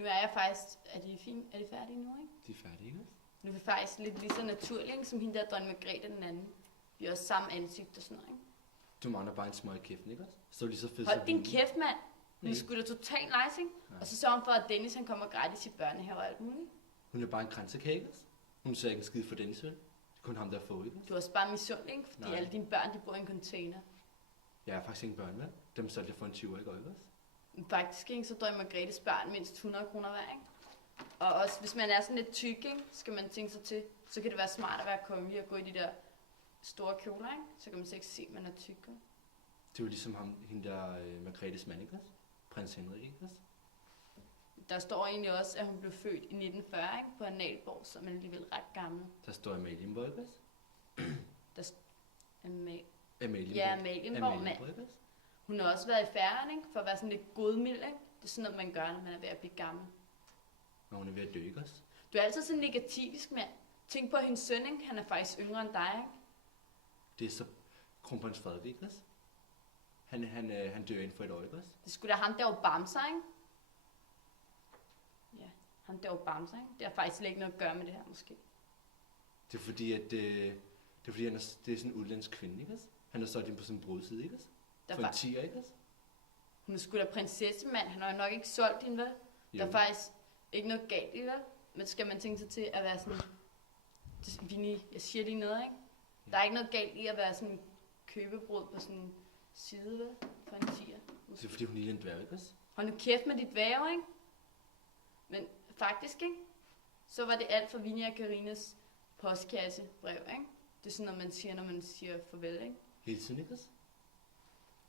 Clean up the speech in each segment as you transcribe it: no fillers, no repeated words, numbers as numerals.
Nu er jeg faktisk... Er de færdige nu, ikke? De er færdige, ikke? Nu er vi faktisk lidt lige så naturlige, som hende der dronning Margrethe den anden. Vi har også samme ansigt og sådan noget, ikke? Du mangler bare en smøg i kæften, ikke også? Så er lige så fedt. Hold din kæft, mand. Hun Nej. er sgu da totalt nice, ikke? Og så sørger hun for, at Dennis han kommer gratis i børnehave og alt muligt. Hun er bare en kransekage, ikke også? Hun ser ikke en skid for Dennis, vel? Det er kun ham, der får, ikke? Du er også bare misundelig, ikke? Fordi Nej. alle dine børn, de bor i en container. Jeg er faktisk ingen børn, vel? Dem solgte jeg for en 20 år, ikke også? Men faktisk, ikke? Så dronning Margrethes børn mindst 100 kroner hver, ikke? Og også, hvis man er sådan lidt tyk, ikke? Skal man tænke sig til, så kan det være smart at være kongelig og gå i de der store kjoler, ikke? Så kan man så ikke se, at man er tyk, ikke? Det er jo ligesom ham, hende der Margrethes mand, ikke også? Prins Henrik, ikke også? Der står egentlig også, at hun blev født i 1940, ikke? På Analborg, så er man alligevel ret gammel. Der står Amalienborg, ikke også? Amalienborg. Ja, Amalienborg, mand. Amalienborg, ikke også? Hun har også været i Færøerne, ikke? For at være sådan lidt godmild, ikke? Det er sådan noget, man gør, når man er ved at blive gammel. Når hun er ved at dø, ikke også? Du er altid så negativ, mand. Tænk på hendes søn, ikke? Han er faktisk yngre end dig, ikke? Det er så kronprins Frederik, ikke også? Han dør inden for et år, ikke også? Det skulle da ham, der var bamser, ikke? Ja, ham der var bamser, ikke? Det har faktisk slet ikke noget at gøre med det her, måske. Det er fordi, at det er sådan en udlandsk kvinde, ikke også? Han har solgt ind på sådan en brudside, ikke også? For en 10'er, ikke også? Hun er sgu da prinsesse, mand. Han har jo nok ikke solgt hende, vel? Jo. Der er faktisk ikke noget galt i, vel? Men skal man tænke sig til at være sådan... Vinnie, jeg siger lige noget, ikke? Der er ikke noget galt i at være sådan en købebrud på sådan en side, vel? For en 10'er. Det er fordi, hun er en dværg, ikke også? Hold nu kæft med dit væve, ikke? Men faktisk, ikke? Så var det alt for Vinnie og Karinas postkassebrev, ikke? Det er sådan noget, man siger, når man siger farvel, ikke? Hele tiden, ikke også?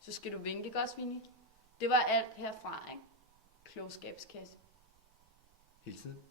Så skal du vinke, ikke også, Vinnie? Det var alt herfra, ikke? Klogskabskasse. Hele tiden.